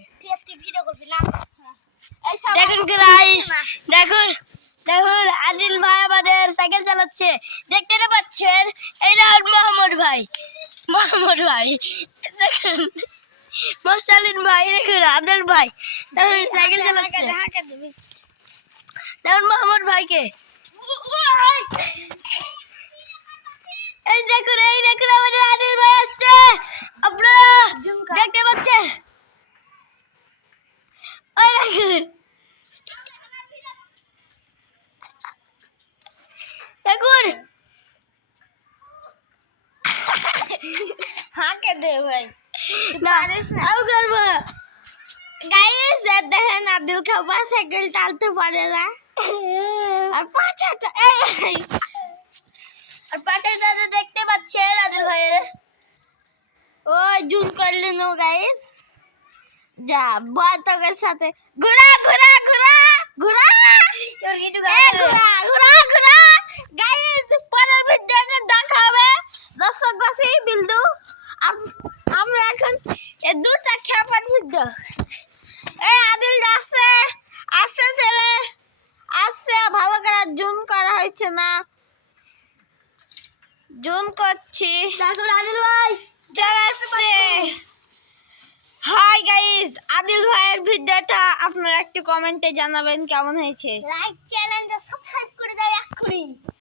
করবে। তুই ভিডিও করবি না? দেখুন গাইস, দেখুন দেখুন আদিল ভাই আমাদের সাইকেল চালাচ্ছে, দেখতে না পাচ্ছেন? এইটা মোহাম্মদ ভাই, মোহাম্মদ ভাই দেখুন, মোসালিন ভাই দেখুন, আদিল ভাই দেখুন সাইকেল চালাচ্ছে, দেখুন মোহাম্মদ ভাইকে, এই দেখুন আমাদের আদিল ভাই আসছে, আপনারা দেখতে পাচ্ছেন? ওই দেখুন দেখুন হাঁকে দে ভাই, না আমি করবো। গাইস দেখেন আব্দুল খাবা সাইকেল চালাতে পারে না, আর পাঁচাটা আর পাটাটা দেখতে পাচ্ছেন আদিল ভাইয়ের, ওই জুম করলেন ও গাইস, যা বাতকের সাথে ঘোরা ঘোরা ঘোরা ঘোরা ঘোরা গাইস, পরের ভিডিওতে দেখা হবে দর্শক বাসী বিন্দু। আমরা এখন এই দুটা খেপার ভিডিও, এই আদিল আসছে আসছে ছেলে আসছে, ভালো করে জুম করা হয়েছে না, জুম করছি, দেখুন আদিল ভাই চলে আসছে। হাই গাইস, আদিল ভাইয়ের ভিডিওটা আপনারা একটু কমেন্টে জানাবেন কেমন হয়েছে। লাইক চ্যানেলটা সাবস্ক্রাইব করে দাও এক্ষুনি।